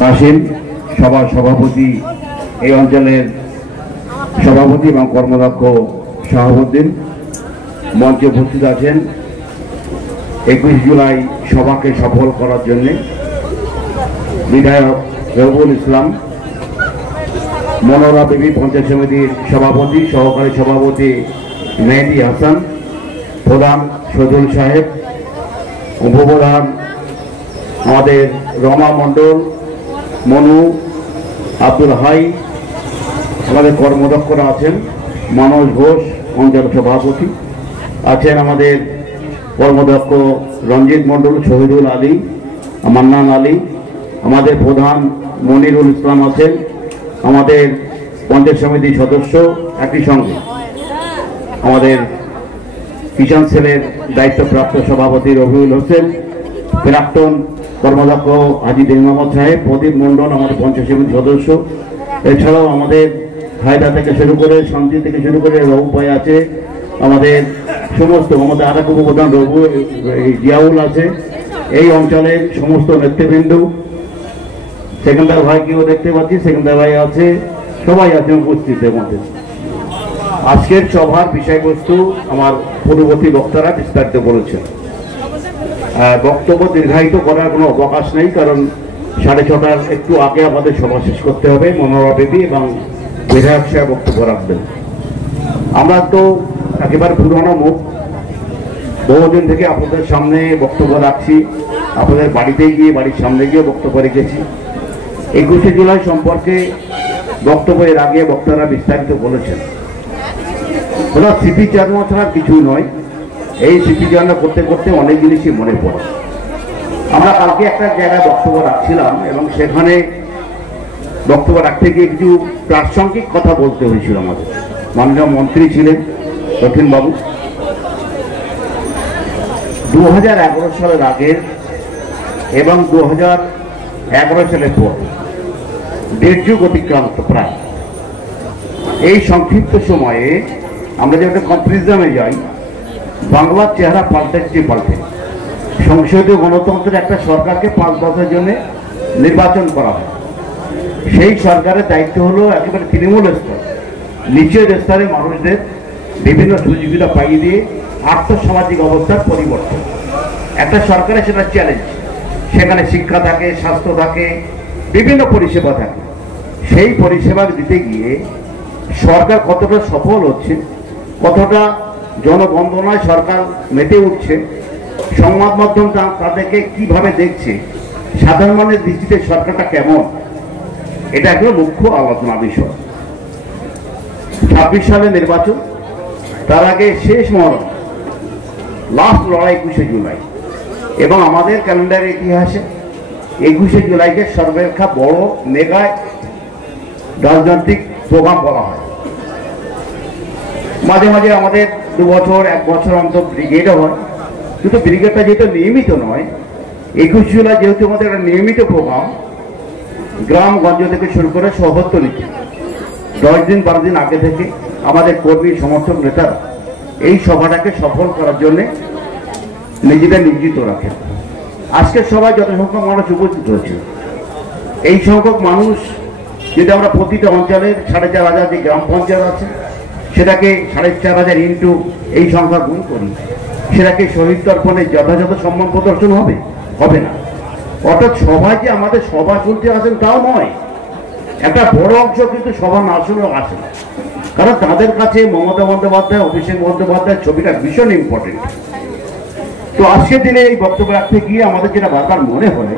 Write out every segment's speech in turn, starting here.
কাশিম সভার সভাপতি, এই অঞ্চলের সভাপতি এবং কর্মদক্ষ শাহাবুদ্দিন মঞ্চে উপস্থিত আছেন 21 জুলাই সভাকে সফল করার জন্য বিধায়ক রবিউল ইসলাম, মনোরা বিবি পঞ্চায়েত সমিতির সভাপতি, সহকারী সভাপতি মেহেদি হাসান, প্রধান সজল সাহেব, উপপ্রধান আমাদের রমা মণ্ডল, মনু, আব্দুল হাই, আমাদের কর্মদক্ষরা আছেন, মানস ঘোষ অঞ্চল সভাপতি আছেন, আমাদের কর্মদক্ষ রঞ্জিত মণ্ডল, শহীদুল আলী, মান্নান আলী, আমাদের প্রধান মনিরুল ইসলাম আছেন, আমাদের পঞ্চায়েত সমিতির সদস্য, একই সঙ্গে আমাদের কিষাণ সেলের দায়িত্বপ্রাপ্ত সভাপতি রবিউল হোসেন, প্রাক্তন কর্মদক্ষ হাজী দিন মোহাম্মদ সাহেব, প্রদীপ মণ্ডল আমাদের পঞ্চায়েত সমিতির সদস্য, এছাড়াও আমাদের হায়দা থেকে শুরু করে শান্তি থেকে শুরু করে রঘু ভাই আছে, আমাদের সমস্ত আমাদের আর এক উপপ্রধান রঘু জিয়াউল আছে, এই অঞ্চলের সমস্ত নেতৃবৃন্দ, সেকেন্দার ভাইকেও দেখতে পাচ্ছি, সেকেন্দার ভাই আছে, সবাই আছে উপস্থিত। মধ্যে আজকের সভার বিষয়বস্তু আমার পূর্ববর্তী বক্তারা বিস্তারিত বলেছেন। বক্তব্য দীর্ঘায়িত করার কোনো অবকাশ নেই, কারণ 6:30টার একটু আগে আমাদের সভা শেষ করতে হবে। মনোরা বেবি এবং বিধায়ক সাহেব বক্তব্য রাখবেন। আমরা তো একেবারে পুরনো মুখ, বহুদিন থেকে আপনাদের সামনে বক্তব্য রাখছি, আপনাদের বাড়িতে গিয়ে বাড়ির সামনে গিয়ে বক্তব্য রেখেছি। 21 জুলাই সম্পর্কে বক্তব্য এর আগে বক্তারা বিস্তারিত বলেছেন। ওরা স্মৃতিচারণ ছাড়া কিছুই নয়। এই স্মৃতিচারণ করতে করতে অনেক জিনিসই মনে পড়ে। আমরা কালকে একটা জায়গায় বক্তব্য রাখছিলাম এবং সেখানে বক্তব্য রাখতে গিয়ে কিছু প্রাসঙ্গিক কথা বলতে হয়েছিল। আমাদের মাননীয় মন্ত্রী ছিলেন দক্ষিণবাবু। 2011 সালের আগের এবং 2011 সালের পর 1.5 যুগ অতিক্রান্ত প্রায়। এই সংক্ষিপ্ত সময়ে আমরা যে একটা কম্পারিজমে যাই, বাংলার চেহারা পাল্টে সংসদীয় গণতন্ত্রের একটা সরকারকে 5 বছরের জন্য নির্বাচন করা হয়। সেই সরকারের দায়িত্ব হলো একেবারে তৃণমূল স্তর, নিচের স্তরে মানুষদের বিভিন্ন সুযোগ সুবিধা পাইয়ে দিয়ে আর্থসামাজিক অবস্থার পরিবর্তন। একটা সরকারের সেটা চ্যালেঞ্জ, সেখানে শিক্ষা থাকে, স্বাস্থ্য থাকে, বিভিন্ন পরিষেবা থাকে। সেই পরিষেবা দিতে গিয়ে সরকার কতটা সফল হচ্ছে, কতটা জনবন্দনায় সরকার মেতে উঠছে, সংবাদ মাধ্যম তাদেরকে কিভাবে দেখছে, সাধারণ মানুষের দৃষ্টিতে সরকারটা কেমন, এটা একটা মুখ্য আলোচনা বিষয়। 26 সালে নির্বাচন, তার আগে শেষ মহরম, লাস্ট লড়াই 21 জুলাই, এবং আমাদের ক্যালেন্ডারের ইতিহাসে 21 জুলাইকে সর্বাপেক্ষা বড় মেগা রাজনৈতিক প্রোগ্রাম বলা হয়। মাঝে মাঝে আমাদের 2 বছর 1 বছর অন্তর ব্রিগেডও হয়, কিন্তু ব্রিগেডটা যেহেতু নিয়মিত নয়, 21 জুলাই যেহেতু আমাদের একটা নিয়মিত প্রোগ্রাম, গ্রামগঞ্জ থেকে শুরু করে শহরতলিতে 10 দিন 12 দিন আগে থেকে আমাদের কর্মী সমর্থক নেতারা এই সভাটাকে সফল করার জন্য নিজেদের নিয়োজিত রাখেন। আজকের সভায় যত সংখ্যক মানুষ উপস্থিত হয়েছে, এই সংখ্যক মানুষ যদি আমরা প্রতিটা অঞ্চলের 4,500 যে গ্রাম পঞ্চায়েত আছে, সেটাকে 4,500 ইন্টু এই সংখ্যা গুণ করি, সেটাকে শহীদ তর্পণে যথাযথ সম্মান প্রদর্শন হবে না। অর্থাৎ সভায় যে আমাদের সভা শুনতে আসেন তাও নয়, একটা বড় অংশ কিন্তু সভা না শুনেও আসে না, কারণ তাদের কাছে মমতা বন্দ্যোপাধ্যায়, অভিষেক বন্দ্যোপাধ্যায়ের ছবিটা ভীষণ ইম্পর্টেন্ট। তো আজকের দিনে এই বক্তব্য রাখতে গিয়ে আমাদের যেটা বারবার মনে হয়,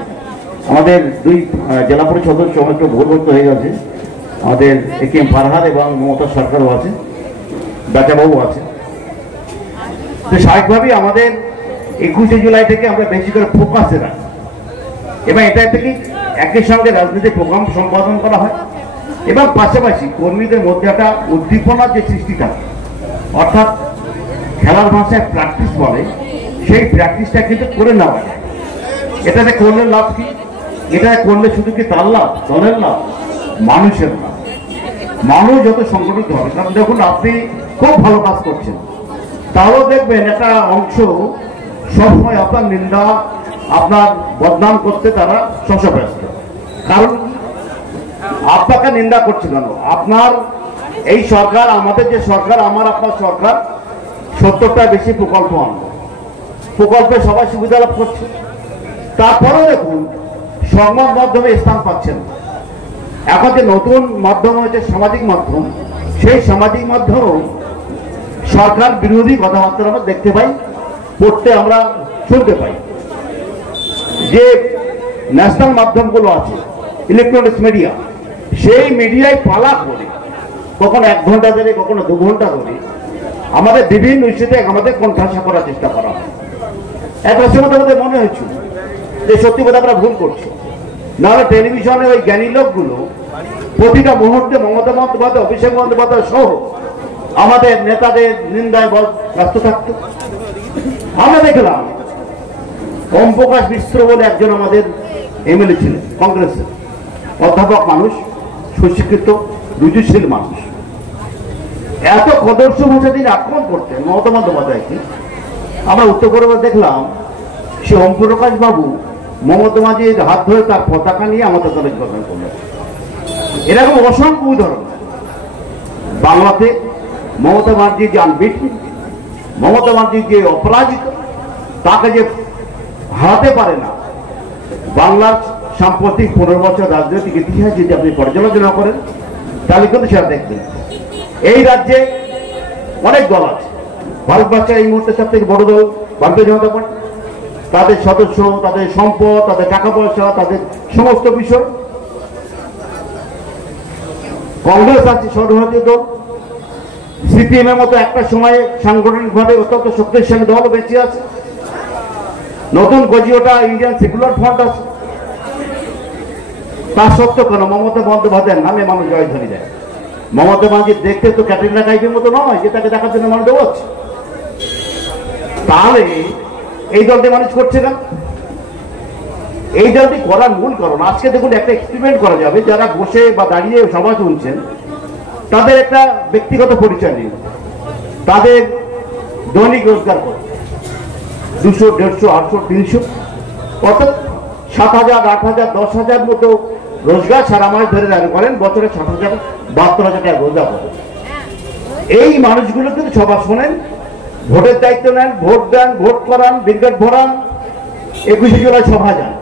আমাদের 2 জেলা পরিষদ সদস্য একটু ভোরভর্ত হয়ে গেছে, আমাদের একেএম ফারহাদ এবং মমতা সরকারও আছে, বাচ্চাবাবু আছে। তো স্বাভাবিকভাবেই আমাদের 21 জুলাই থেকে আমরা বেশি করে ফোকাসে রাখি, এবং এটা থেকে একই সঙ্গে রাজনৈতিক প্রোগ্রাম সম্পাদন করা হয়, এবং পাশাপাশি কর্মীদের মধ্যে একটা উদ্দীপনার যে সৃষ্টিটা, অর্থাৎ খেলার ভাষায় প্র্যাকটিস বলে, সেই প্র্যাকটিসটা কিন্তু করে নেওয়া যায়। এটাতে করলে লাভ কি? এটা করলে শুধু কি তার লাভ, দলের লাভ, মানুষের লাভ। মানুষ যত সংগঠিত হবে, কারণ দেখুন আপনি খুব ভালো কাজ করছেন, তাও দেখবেন একটা অংশ সবসময় আপনার নিন্দা, আপনার বদনাম করতে তারা শশব্যস্ত। কারণ আপনাকে নিন্দা করছি কেন? আপনার এই সরকার, আমাদের যে সরকার, আমার আপনার সরকার 70টা বেশি প্রকল্প আনলো, প্রকল্পে সবাই সুবিধা লাভ করছে। তারপরেও দেখুন সংবাদ মাধ্যমে স্থান পাচ্ছেন। এখন যে নতুন মাধ্যম হয়েছে সামাজিক মাধ্যম, সেই সামাজিক মাধ্যমেও সরকার বিরোধী কথাবার্তা আমরা দেখতে পাই, পড়তে আমরা শুনতে পাই। যে ন্যাশনাল মাধ্যমগুলো আছে, ইলেকট্রনিক্স মিডিয়া, সেই মিডিয়ায় পালা করে কখনো 1 ঘন্টা ধরে, কখনো 2 ঘন্টা ধরে আমাদের বিভিন্ন ইস্যুতে আমাদের কোণঠাসা করার চেষ্টা করা হয়। একটা সময় আমাদের মনে হয়েছিল যে সত্যি কথা আমরা ভুল করছি। নাহলে টেলিভিশনে ওই জ্ঞানী লোকগুলো প্রতিটা মুহূর্তে মমতা বন্দ্যোপাধ্যায়, অভিষেক বন্দ্যোপাধ্যায় সহ আমাদের নেতাদের নিন্দায় ব্যস্ত থাকত। আমরা দেখলাম ওম প্রকাশ মিশ্র বলে একজন আমাদের এমএলএ ছিলেন, কংগ্রেসের অধ্যাপক মানুষ, সুশিক্ষিত রুচিশীল মানুষ, এত কদর্শ ভাষা তিনি আক্রমণ করতেন মমতা বন্দ্যোপাধ্যায়কে। আমরা উত্তর পূর্বে দেখলাম সে ওম প্রকাশ বাবু মমতা মাঝির হাত ধরে তার পতাকা নিয়ে আমাদের দলে যোগদান করলেন। এরকম অসংখ্য উদাহরণ বাংলাতে। মমতা ব্যানার্জি যে আনবিটন, মমতা ব্যানার্জি যে অপরাজিত, তাকে যে হারাতে পারে না। বাংলার সাম্প্রতিক 15 বছর রাজনৈতিক ইতিহাস যদি আপনি পর্যালোচনা করেন তাহলে কিন্তু সেটা দেখবেন এই রাজ্যে অনেক দল আছে। ভারতবর্ষের এই মুহূর্তে সব থেকে বড় দল ভারতীয় জনতা পার্টি। তাদের সদস্য, তাদের সম্পদ, তাদের টাকা পয়সা, তাদের সমস্ত বিষয়। কংগ্রেস আছে সর্বভারতীয় দল, সিপিএম এর মতো একটা সময়ে সাংগঠনিকভাবে অত্যন্ত শক্তিশালী দল বেঁচে আছে। নতুন গজিওটা ইন্ডিয়ান সেকুলার ফ্রন্ট আছে। তা সত্ত্বেও কেন মমতা বন্দ্যোপাধ্যায়ের নামে মানুষ জয়ধ্বনি দেয়? মমতা ব্যানার্জি দেখতে তো ক্যাটরিনা কাইফের মতো নয় যে তাকে দেখার জন্য মানুষ দৌড়াচ্ছে। তাহলে এই দলটি মানুষ করছে না। এই দলটি করার মূল কারণ, আজকে দেখুন একটা এক্সপেরিমেন্ট করা যাবে। যারা বসে বা দাঁড়িয়ে সভা শুনছেন তাদের একটা ব্যক্তিগত পরিচয় নেই। তাদের দৈনিক রোজগার করে 200, 150, 800, 300, অর্থাৎ 7,000, 8,000, 10,000 মতো রোজগার সারা মাস ধরে করেন। বছরে 60,000, 72,000 টাকা রোজগার করেন। এই মানুষগুলো কিন্তু সভা শোনেন, ভোটের দায়িত্ব নেন, ভোট দেন, ভোট করান, বিজ্ঞান ভরান, 21শে জুলাই সভা যান।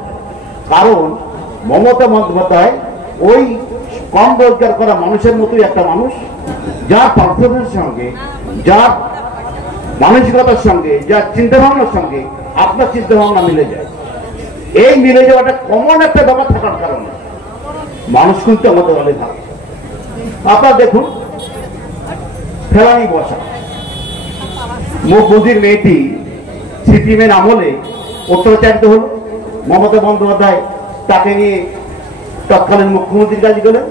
কারণ মমতা বন্দ্যোপাধ্যায় ওই কম রোজগার করা মানুষের মতোই একটা মানুষ, যার পারফরমেন্সের সঙ্গে, যার মানসিকতার সঙ্গে, যার চিন্তাভাবনার সঙ্গে আপনার চিন্তাভাবনা মিলে যায়। এই মিলে যাওয়াটা কমন একটা ব্যাপার থাকার কারণে মানুষ কিন্তু আমাদের দলে থাকে। আপনারা দেখুন ফেলানি বসা, মুখ বুঝির মেয়েটি সিপিএমের আমলে অত্যাচারিত হল। মমতা বন্দ্যোপাধ্যায় তাকে নিয়ে তৎকালীন মুখ্যমন্ত্রীর কাছে গেলেন।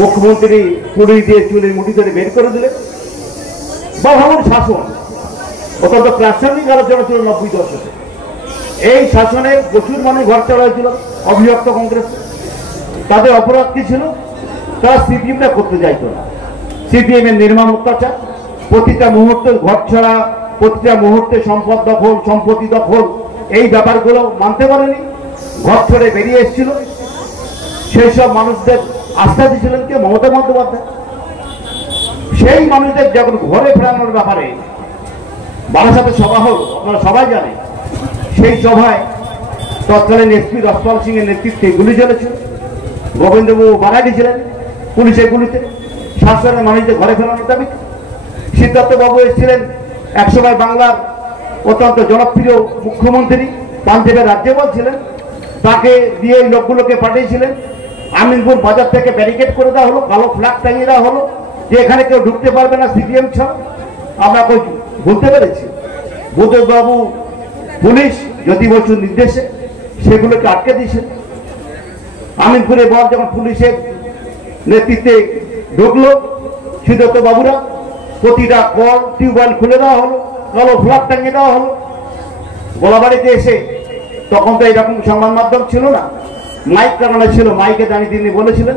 মুখ্যমন্ত্রী পুলিশ দিয়ে চুলের মুঠি ধরে বের করে দিলেন। বা ভাবুন শাসন অত্যন্ত প্রাসঙ্গিক আলোচনা ছিল 90 দশকে। এই শাসনে প্রচুর মানুষ ঘর চলা হয়েছিল অবিভক্ত কংগ্রেস। তাদের অপরাধ কি ছিল? তারা সিপিএমটা করতে চাইতো না। সিপিএম এর নির্মম অত্যাচার, প্রতিটা মুহূর্তে ঘর ছাড়া, প্রতিটা মুহূর্তে সম্পদ দখল, সম্পত্তি দখল, এই ব্যাপারগুলো মানতে পারেনি, ঘর ছেড়ে বেরিয়ে এসেছিল। সেই সব মানুষদের আস্থা দিয়েছিলেন কে? মমতা বন্দ্যোপাধ্যায়। সেই মানুষদের যখন ঘরে ফেরানোর ব্যাপারে বারাসাতে সভা হল, আপনারা সবাই জানেন, সেই সভায় তৎকালীন এসপি রসপাল সিং এর নেতৃত্বে গুলি চলেছিল। গোবিন্দবাবু বাধা দিয়েছিলেন পুলিশের গুলিতে, শাসনের মানুষদের ঘরে ফেরানোর দাবি। সিদ্ধার্থবাবু এসেছিলেন একসময় বাংলার অত্যন্ত জনপ্রিয় মুখ্যমন্ত্রী, পাঞ্জাবের রাজ্যপাল ছিলেন, তাকে দিয়ে এই লোকগুলোকে পাঠিয়েছিলেন। আমিনপুর বাজার থেকে ব্যারিকেড করে দেওয়া হলো, কালো ফ্ল্যাগ টাঙিয়ে দেওয়া হলো যে এখানে কেউ ঢুকতে পারবে না সিপিএম ছাড়া। আমরা কই বলতে পেরেছি? বুদ্ধবাবু পুলিশ জ্যোতি বসুর নির্দেশে সেগুলোকে আটকে দিয়েছেন। আমিনপুরে বর যখন পুলিশের নেতৃত্বে ঢুকলো, সিদ্ধার্থ বাবুরা প্রতিটা কল টিউবওয়েল খুলে দেওয়া হলো, কালো ফ্ল্যাগ টাঙিয়ে দেওয়া হলো। গোলাবাড়িতে এসে তখন তো এরকম সংবাদ মাধ্যম ছিল না, মাইক টানানো ছিল, মাইকে দাঁড়িয়ে তিনি বলেছিলেন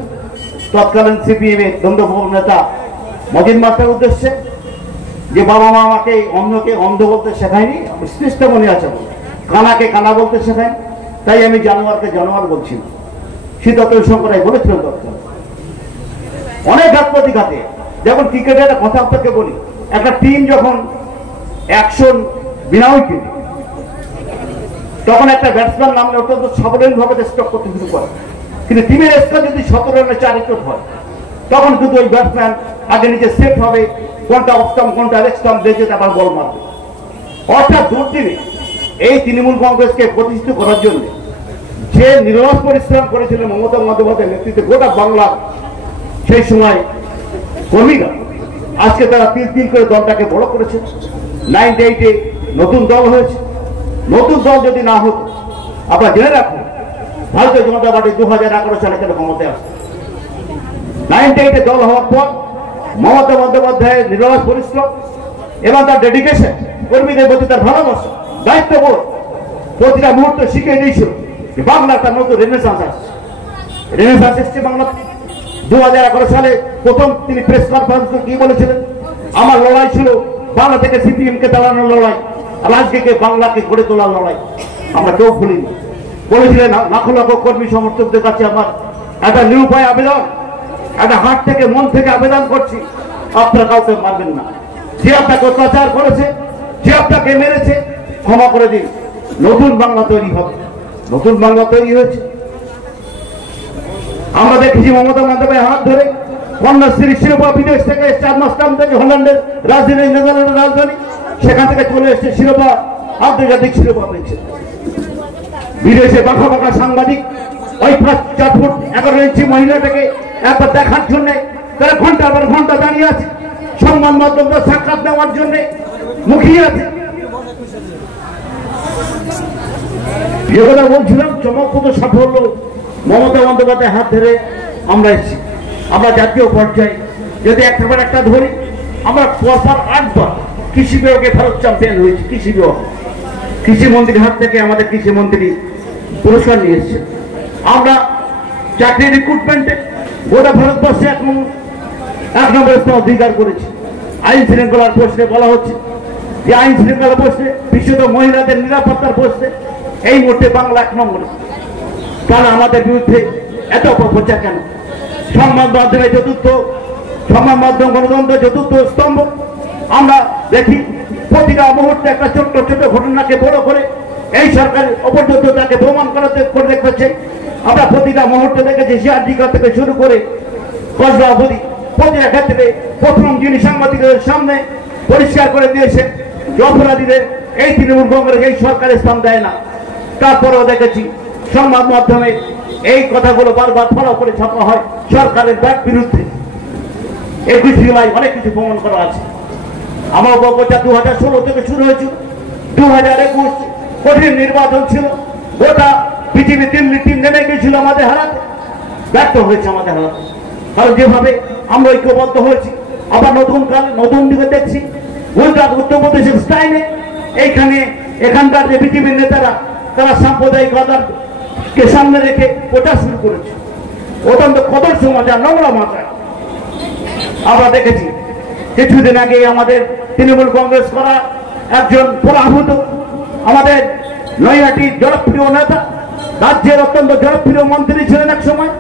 তৎকালীন সিপিএম এর দ্বন্দ্ব নেতা মজিদ মাস্টার উদ্দেশ্যে যে বাবা মা আমাকে অন্ধকে অন্ধ বলতে শেখায়নি, স্পষ্ট মনে আছে, কানাকে কানা বলতে শেখায়নি, তাই আমি জানোয়ারকে জানোয়ার বলছি। সিদ্ধার্থ শঙ্করাই বলেছিলেন দরকার অনেক ঘাত প্রতিঘাতে। যেমন ক্রিকেটে একটা কথা আপনাকে বলি, একটা টিম যখন 100 বিনা উইকেট, তখন একটা ব্যাটসম্যান নামলে অত্যন্ত সাবলীলভাবে স্টক করতে শুরু করে। কিন্তু টিমের স্কোর যদি 17 রানে 4 উইকেট হয়, তখন কিন্তু ওই ব্যাটসম্যান আগে নিজে সেট হবে, কোনটা অফ স্টাম্প কোনটা লেগ স্টাম্প দেখে আবার বল মারবে। অর্থাৎ দুর্দিনে এই তৃণমূল কংগ্রেসকে প্রতিষ্ঠিত করার জন্য যে নিরলস পরিশ্রম করেছিলেন মমতা বন্দ্যোপাধ্যায়ের নেতৃত্বে গোটা বাংলা সেই সময় কর্মীরা, আজকে তারা তিল তিল করে দলটাকে বড় করেছে। 98-এ নতুন দল হয়েছে। নতুন দল যদি না হতো, আপনারা জেনে রাখুন ভারতীয় জনতা পার্টি 2011 সালে কেন ক্ষমতায় আসে। 98-এ দল হওয়ার পর মমতা বন্দ্যোপাধ্যায়ের নিরলস পরিশ্রম এবং তার ডেডিকেশন, কর্মীদের প্রতি তার ভালোবাসা, দায়িত্ববোধ প্রতিটা মুহূর্তে শিখিয়ে দিয়েছিল যে বাংলার তার নতুন রেনেসান্স আসছে। রেনেসান্স এসছে বাংলা। 2011 সালে প্রথম তিনি প্রেস কনফারেন্স কি বলেছিলেন, আমার লড়াই ছিল বাংলা থেকে সিপিএম কে তাড়ানোর লড়াই, আর আজকে বাংলাকে গড়ে তোলার লড়াই। আমরা কেউ ভুলিনি। বলেছিলেন লাখো লাখো কর্মী সমর্থকদের কাছে আমার একটা নিরুপায় আবেদন, একটা হাত থেকে মন থেকে আবেদন করছি, আপনারা কাউকে মারবেন না। যে আপনাকে অত্যাচার করেছে, যে আপনাকে মেরেছে, ক্ষমা করে দিন। নতুন বাংলা তৈরি হবে। নতুন বাংলা তৈরি হয়েছে। আমরা দেখেছি মমতা বন্দ্যোপাধ্যায়ের হাত ধরে কন্যাশ্রী শিরোপা বিদেশ থেকে এসছে, আমস্টারডাম থেকে, হল্যান্ডের রাজধানী, নেদারল্যান্ডের রাজধানী, সেখান থেকে চলে এসছে শিরোপা, আন্তর্জাতিক শিরোপা পেয়েছে। বিদেশে বাঁকা বাঁকা সাংবাদিক ওই 4 ফুট 11 ইঞ্চি মহিলাটাকে একবার দেখার জন্য তারা ঘন্টার পর ঘন্টা দাঁড়িয়ে আছে, সংবাদ মাধ্যমে সাক্ষাৎ নেওয়ার জন্য মুখিয়ে আছে। যে কথা বলছিলাম, চমকপ্রদ সাফল্য মমতা বন্দ্যোপাধ্যায়ের হাত ধরে আমরা এসেছি। আমরা জাতীয় পর্যায়ে যদি একবার একটা ধরি, আমরা পরপর 8 বার কৃষি বিভাগে ভারত চ্যাম্পিয়ন হয়েছি। কৃষি বিভাগ, কৃষি মন্ত্রীর হাত থেকে আমাদের কৃষি মন্ত্রী পুরস্কার নিয়ে এসেছে। আমরা চাকরি রিক্রুটমেন্টে গোটা ভারতবর্ষে 1 নম্বর স্থান অধিকার করেছি। আইন শৃঙ্খলার প্রশ্নে বলা হচ্ছে যে আইন শৃঙ্খলা প্রশ্নে, বিশেষত মহিলাদের নিরাপত্তার প্রশ্নে এই মুহূর্তে বাংলা 1 নম্বরে। তারা আমাদের বিরুদ্ধে এত অপপ্রচার কেন? সংবাদ মাধ্যমে চতুর্থ, সংবাদ মাধ্যম গণতন্ত্র চতুর্থ স্তম্ভ। আমরা দেখি প্রতিটা মুহূর্তে একটা ছোট্ট ছোট ঘটনাকে বড় করে এই সরকার অপর্যন্ততাকে প্রমাণ করে দেখাচ্ছে। আমরা প্রতিটা মুহূর্তে দেখেছি সিআরডিকা থেকে শুরু করে কসবা অবধি প্রতিটা ক্ষেত্রে প্রথম যিনি সাংবাদিকদের সামনে পরিষ্কার করে দিয়েছেন যে অপরাধীদের এই তৃণমূল কংগ্রেস এই সরকারের স্থান দেয় না। তারপরেও দেখেছি সংবাদ মাধ্যমে এই কথাগুলো বারবার ফলো করে ছাপা হয় সরকারের ব্যাগ বিরুদ্ধে। 21 জুলাই অনেক কিছু প্রমাণ করা আছে। আমার বক্তব্য 2016 থেকে শুরু হয়েছিল। 2021 কঠিন নির্বাচন ছিল। গোটা বিজেপি দিল্লি টিম নেমে গিয়েছিল আমাদের হারাতে, ব্যর্থ হয়েছে আমাদের হারাতে। কারণ যেভাবে আমরা ঐক্যবদ্ধ হয়েছি, আবার নতুন কাল নতুন দিকে দেখছি গুজরাট উত্তরপ্রদেশের স্টাইলে এইখানে এখানকার যে বিজেপির নেতারা তারা সাম্প্রদায়িকতাকে সামনে রেখে প্রচার শুরু করেছে। অত্যন্ত কদর্শ মজা, নোংরা মজা আমরা দেখেছি। কিছুদিন আগে আমাদের তৃণমূল কংগ্রেস করা একজন পরাভূত আমাদের নৈহাটির জনপ্রিয় নেতা, রাজ্যের অত্যন্ত জনপ্রিয় মন্ত্রী ছিলেন এক সময়,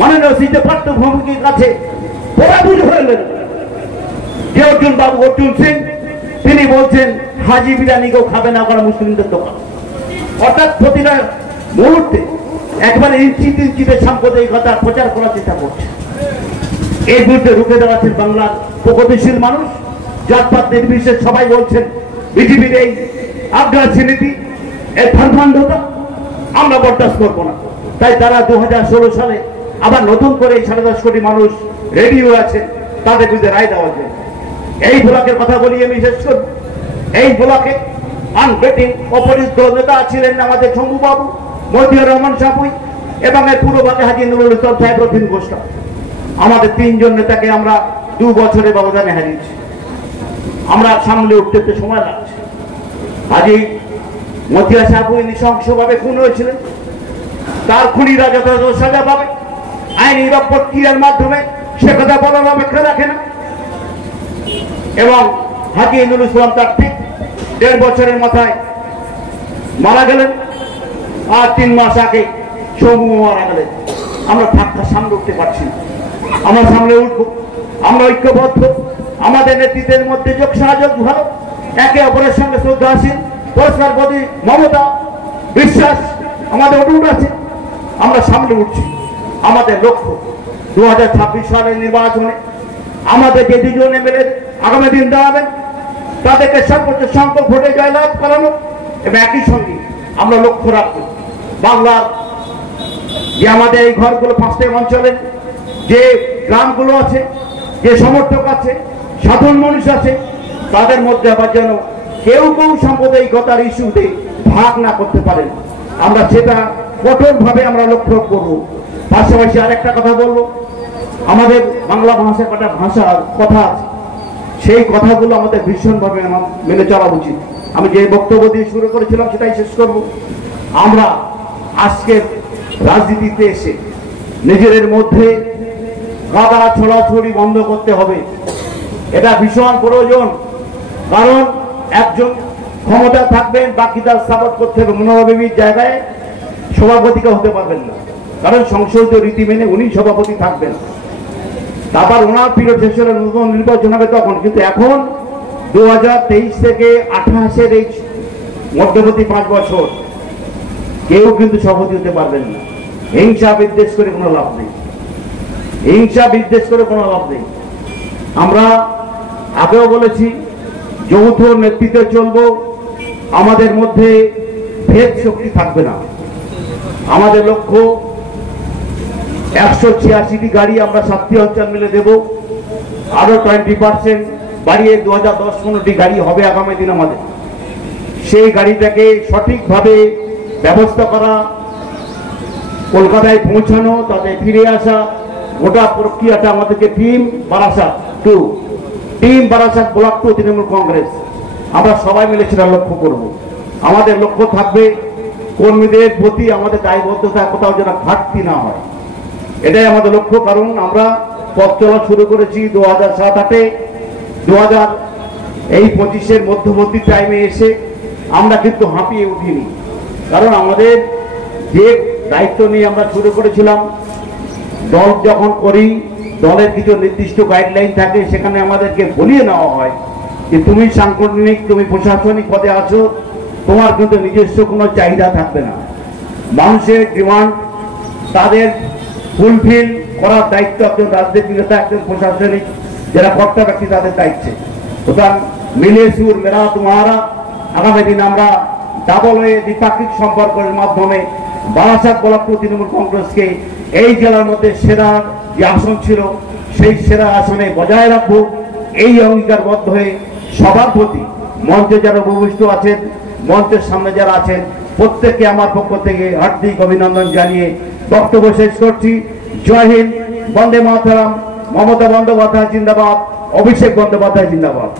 মাননীয় শ্রী পার্থভূমির কাছে পরাভূত হলেন যে অর্জুন বাবু, অর্জুন সিং, তিনি বলছেন হাজি বিরিয়ানি কেউ খাবে না, ওখানে মুসলিমদের দোকান। অর্থাৎ প্রতিটা মুহূর্তে একবারে ইঞ্চিতে সাম্প্রদায়িকতা প্রচার করার চেষ্টা করছে। এই বিরুদ্ধে রুখে দাঁড়াচ্ছেন বাংলার প্রগতিশীল মানুষ, জাতপাত নির্বিশেষে সবাই বলছেন বিজেপির এই আগ্রাসী নীতি, এই ধান্দাটা আমরা বরদাস্ত করবো না। তাই তারা 2016 সালে আবার নতুন করে 10.5 কোটি মানুষ রেডি হয়ে আছেন তাদের বিরুদ্ধে রায় দেওয়ার জন্য। এই ব্লকের কথা বলি আমি শেষ করব। এই ব্লকে আনবেটিং অপরিচিত নেতা ছিলেন আমাদের শম্ভুবাবু, মতিউর রহমান সাপুই এবং এর পূর্বভাগে হাজী নুরুল ইসলাম সাহেব, রথিন ঘোষরা। আমাদের 3 জন নেতাকে আমরা 2 বছরের ব্যবধানে হারিয়েছি। আমরা সামলে উঠতে সময় লাগছে। হাজী মতিউর সাপুই নৃশংসভাবে খুন হয়েছিলেন। তার খুনিরা যথাযথ সাজা পাবে, আইনি বা প্রক্রিয়ার মাধ্যমে সে কথা বলার অপেক্ষা রাখে না। এবং হাজী নুরুল ইসলাম তার ঠিক 1.5 বছরের মাথায় মারা গেলেন। আর 3 মাস আগে সৌম্য মারা গেলেন। আমরা ধাক্কা সামনে উঠতে পারছি না। আমরা সামনে উঠবো, আমরা ঐক্যবদ্ধ, আমাদের নেতৃত্বের মধ্যে যোগ সাহায্য ভালো, একে অপরের সঙ্গে শ্রদ্ধাশীল, পরস্পর প্রতি মমতা বিশ্বাস আমাদের অটুট আছে। আমরা সামনে উঠছি। আমাদের লক্ষ্য 2026 সালের নির্বাচনে আমাদের যে দুজন এমএলএ আগামী দিন দাঁড়াবেন তাদেরকে সর্বোচ্চ সংখ্যক ভোটে জয়লাভ করানো, এবং একই সঙ্গে আমরা লক্ষ্য রাখবো বাংলার যে আমাদের এই ঘরগুলো 5টা অঞ্চলের যে গ্রামগুলো আছে, যে সমর্থক আছে, সাধারণ মানুষ আছে, তাদের মধ্যে আবার যেন কেউ সাম্প্রদায়িকতার ইস্যুতে ভাগ না করতে পারেন। আমরা সেটা কঠোরভাবে আমরা লক্ষ্য করব। পাশাপাশি আরেকটা কথা বলবো, আমাদের বাংলা ভাষা কটা ভাষার কথা আছে, সেই কথাগুলো আমাদের ভীষণভাবে মেনে চলা উচিত। আমি যে বক্তব্য দিয়ে শুরু করেছিলাম সেটাই শেষ করব। আমরা আজকের রাজনীতিতে এসে নিজেদের মধ্যে গাদা ছড়াছড়ি বন্ধ করতে হবে, এটা ভীষণ প্রয়োজন। কারণ একজন ক্ষমতা থাকবেন, বাকি তার সাপোর্ট করতে হবে। মনোভাবের জায়গায় সভাপতিকে হতে পারবেন না, কারণ সংসদীয় রীতি মেনে উনি সভাপতি থাকবেন। তারপর ওনার পিরিয়ড শেষ হলে নতুন নির্বাচন হবে তখন। কিন্তু এখন 2023 থেকে 28-এর এই মধ্যবর্তী 5 বছর কেউ কিন্তু সভাপতি হতে পারবেন না। হিংসা বিদ্বেষ করে কোনো লাভ নেই, হিংসা বিদ্বেষ করে কোনো লাভ নেই। আমরা আগেও বলেছি যৌথ নেতৃত্বে চলবো, আমাদের মধ্যে ভেদ শক্তি থাকবে না। আমাদের লক্ষ্য 186টি গাড়ি আমরা 7টি অঞ্চল মিলে দেব, আরো 20% বাড়িয়ে 2010-15টি গাড়ি হবে আগামী দিন আমাদের। সেই গাড়িটাকে সঠিকভাবে ব্যবস্থা করা, কলকাতায় পৌঁছানো, তাতে ফিরে আসা, গোটা প্রক্রিয়াটা আমাদেরকে টিম বারাসাত 2 ব্লক 2 তৃণমূল কংগ্রেস আমরা সবাই মিলে সেটা লক্ষ্য করব। আমাদের লক্ষ্য থাকবে কর্মীদের প্রতি আমাদের দায়বদ্ধতা কোথাও যেন ঘাটতি না হয়, এটাই আমাদের লক্ষ্য। কারণ আমরা পথ চলা শুরু করেছি 2007-8-এ, 2025-এর মধ্যবর্তী টাইমে এসে আমরা কিন্তু হাঁপিয়ে উঠিনি। কারণ আমাদের যে দায়িত্ব নিয়ে আমরা শুরু করেছিলাম, দল যখন করি দলের কিছু নির্দিষ্ট গাইডলাইন থাকে, সেখানে আমাদেরকে বলিয়ে নেওয়া হয় যে তুমি সাংগঠনিক, তুমি প্রশাসনিক পদে আছো, তোমার কিন্তু নিজস্ব কোনো চাহিদা থাকবে না। মানুষের ডিমান্ড তাদের ফুলফিল করার দায়িত্ব একজন রাজনৈতিক নেতা, একজন প্রশাসনিক যারা কর্তা ব্যক্তি তাদের দায়িত্বে। সুতরাং মিলে সুর মেরা তোমারা আগামী দিন আমরা ডাবল হয়ে দ্বিপাক্ষিক সম্পর্কের মাধ্যমে বারাসাত ব্লক 2 তৃণমূল কংগ্রেসকে এই জেলার মধ্যে সেরা যে আসন ছিল সেই সেরা আসনে বজায় রাখবো। এই অঙ্গীকারবদ্ধ হয়ে সবার প্রতি মঞ্চে যারা উপবিষ্ট আছেন, মঞ্চের সামনে যারা আছেন, প্রত্যেককে আমার পক্ষ থেকে হার্দিক অভিনন্দন জানিয়ে বক্তব্য শেষ করছি। জয় হিন্দ, বন্দে মাতরম, মমতা বন্দ্যোপাধ্যায় জিন্দাবাদ, অভিষেক বন্দ্যোপাধ্যায় জিন্দাবাদ।